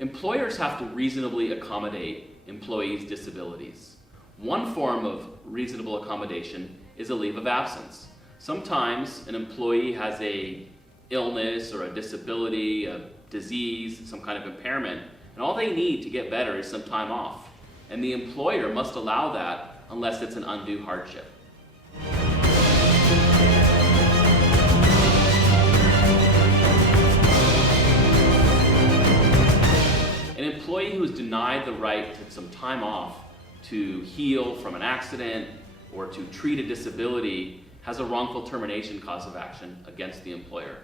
Employers have to reasonably accommodate employees' disabilities. One form of reasonable accommodation is a leave of absence. Sometimes an employee has an illness or a disability, a disease, some kind of impairment, and all they need to get better is some time off. And the employer must allow that unless it's an undue hardship. An employee who is denied the right to some time off to heal from an accident or to treat a disability has a wrongful termination cause of action against the employer.